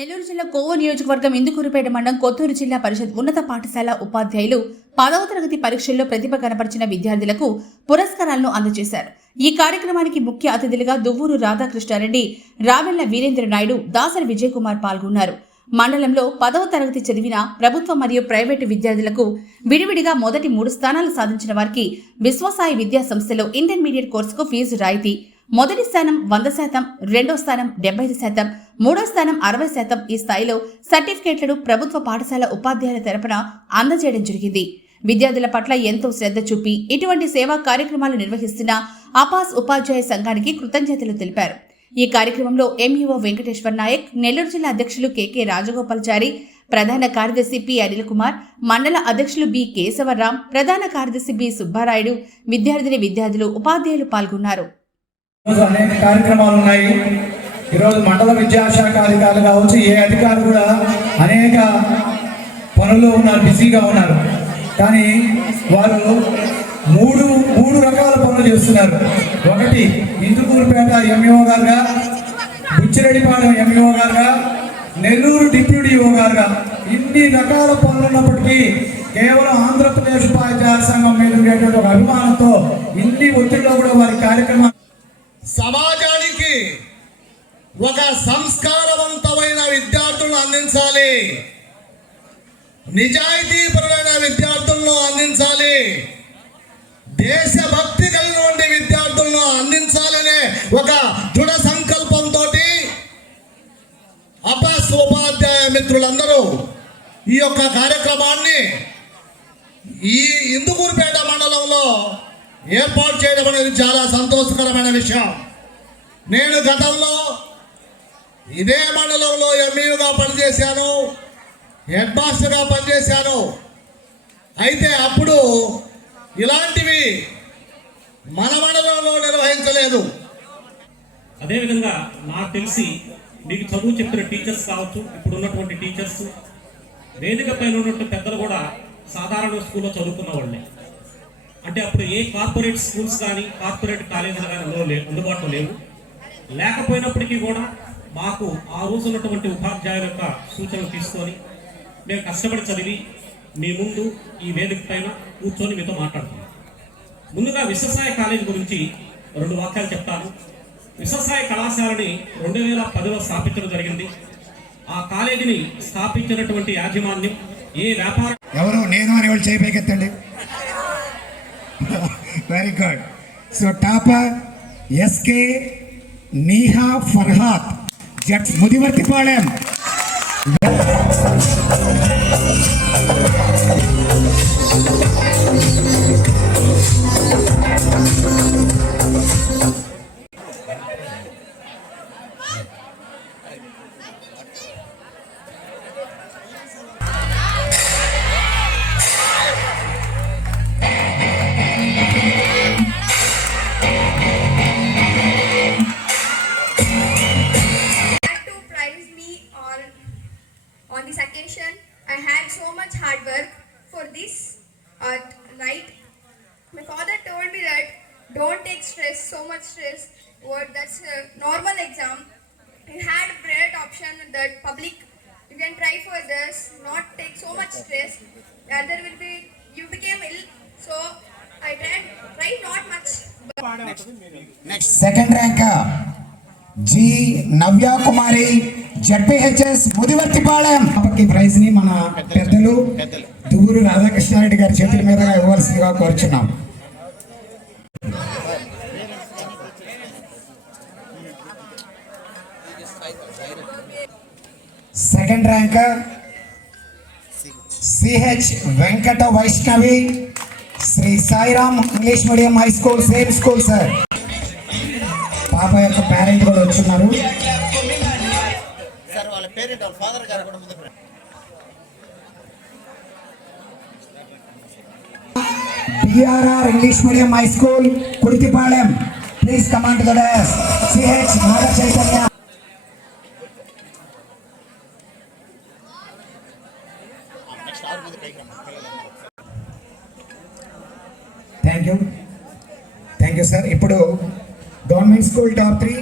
నెల్లూరు జిల్లా కోవో నియోజకవర్గం ఇందుకూరుపేట మండలం కొత్తూరు జిల్లా పరిషత్ ఉన్నత పాఠశాల ఉపాధ్యాయులు పదవ తరగతి పరీక్షల్లో ప్రతిభ కనపరిచిన విద్యార్థులకు పురస్కారాలను అందజేశారు. ఈ కార్యక్రమానికి ముఖ్య అతిథులుగా దువ్వూరు రాధాకృష్ణారెడ్డి రావెళ్ళ వీరేంద్ర నాయుడు దాసరి విజయ్ కుమార్ పాల్గొన్నారు. మండలంలో పదవ తరగతి చదివిన ప్రభుత్వ మరియు ప్రైవేటు విద్యార్థులకు విడివిడిగా మొదటి మూడు స్థానాలు సాధించిన వారికి విశ్వసాయి విద్యా సంస్థలో ఇంటర్మీడియట్ కోర్సుకు ఫీజు రాయితీ మొదటి స్థానం వంద శాతం రెండో స్థానం డెబ్బై ఐదు శాతం మూడో స్థానం అరవై శాతం ఈ స్థాయిలో సర్టిఫికేట్లను ప్రభుత్వ పాఠశాల ఉపాధ్యాయుల తరపున అందజేయడం జరిగింది. విద్యార్థుల పట్ల ఎంతో శ్రద్ధ చూపి ఇటువంటి సేవా కార్యక్రమాలు నిర్వహిస్తున్న అపాస్ ఉపాధ్యాయ సంఘానికి కృతజ్ఞతలు తెలిపారు. ఈ కార్యక్రమంలో ఎంఈఓ వెంకటేశ్వర్ నాయక్ నెల్లూరు జిల్లా అధ్యక్షులు కెకే రాజగోపాల్చారి ప్రధాన కార్యదర్శి పి అనిల్ కుమార్ మండల అధ్యక్షులు బి కేశవరాం ప్రధాన కార్యదర్శి బి సుబ్బారాయుడు విద్యార్థిని విద్యార్థులు ఉపాధ్యాయులు పాల్గొన్నారు. అనేక కార్యక్రమాలు ఉన్నాయి. ఈరోజు మండల విద్యాశాఖ అధికారులు కావచ్చు ఏ అధికారులు కూడా అనేక పనుల్లో ఉన్నారు బిజీగా ఉన్నారు. కానీ వారు మూడు మూడు రకాల పనులు చేస్తున్నారు. ఒకటి ఇందుకూరుపేట ఎంఈఓ గారుగా బుచ్చిరెడ్డిపాలెం ఎంఈఓ గారుగా నెల్లూరు డిప్యూటీ ఈఓ గారుగా. ఇన్ని రకాల పనులు ఉన్నప్పటికీ కేవలం ఆంధ్రప్రదేశ్ ఉపాధ్యాయ సంఘం మీద ఉండేటువంటి ఒక అభిమానంతో ఇన్ని ఒత్తిడిలో కూడా వారి కార్యక్రమాలు సమాజానికి ఒక సంస్కారవంతమైన విద్యార్థులను అందించాలి. నిజాయితీపరమైన విద్యార్థులను అందించాలి. దేశభక్తి కలిగినటువంటి విద్యార్థులను అందించాలనే ఒక దృఢ సంకల్పంతో అపాస్ ఉపాధ్యాయ మిత్రులందరూ ఈ యొక్క కార్యక్రమాన్ని ఈ ఇందుకూరుపేట ఏర్పాటు చేయడం అనేది చాలా సంతోషకరమైన విషయం. నేను గతంలో ఇదే మండలంలో ఎంఈగా పనిచేశాను హెడ్ మాస్టర్గా పనిచేశాను. అయితే అప్పుడు ఇలాంటివి మన మండలంలో నిర్వహించలేదు. అదేవిధంగా నాకు తెలిసి మీకు చదువు చెప్పిన టీచర్స్ కావచ్చు ఇప్పుడు ఉన్నటువంటి టీచర్స్ వేదిక పైన ఉన్నటువంటి పెద్దలు కూడా సాధారణ స్కూల్లో చదువుకున్న వాళ్ళే. అంటే అప్పుడు ఏ కార్పొరేట్ స్కూల్స్ కానీ కార్పొరేట్ కాలేజీలు కానీ అందులో లే అందుబాటులో లేవు. లేకపోయినప్పటికీ కూడా మాకు ఆ రోజు ఉన్నటువంటి ఉపాధ్యాయుల యొక్క సూచనలు తీసుకొని మేము కష్టపడి చదివి మీ ముందు ఈ వేదిక పైన కూర్చొని మీతో మాట్లాడుతున్నాం. ముందుగా విశ్వసాయ కాలేజీ గురించి రెండు వాక్యాలు చెప్తాను. విశ్వసాయ కళాశాలని రెండు వేల పదిలో స్థాపించడం జరిగింది. ఆ కాలేజీని స్థాపించినటువంటి యాజమాన్యం ఏ వ్యాపారం ఎవరు? నేను అని వాళ్ళు very good. So topper SK Neha Farhat, Jets Mudivartipalam. I had so much hard work for this night. My father told me that don't take stress, so much stress. What that's a normal exam. You had great option that public. You can try for this. Not take so much stress. Rather will be you became ill. So I tried. Try not much. Next. Next. Second ranker. G. Navya Kumari. ZPHS Mudivarthipalem. ఈ ప్రైజ్ని మన పెద్దలు దువ్వూరు రాధాకృష్ణారెడ్డి గారి చేతుల మీదుగా ఇవ్వాల్సిందిగా కోరుచున్నాం. Second rank CH Venkata Vaishnavi Sri Sairam English medium high school same school sir పాప యొక్క పేరెంట్ కూడా వచ్చున్నారు. BRR English medium high school Kudithipalem please command the dais CH Naga Chaitanya thank you thank you sir ఇప్పుడు government school top three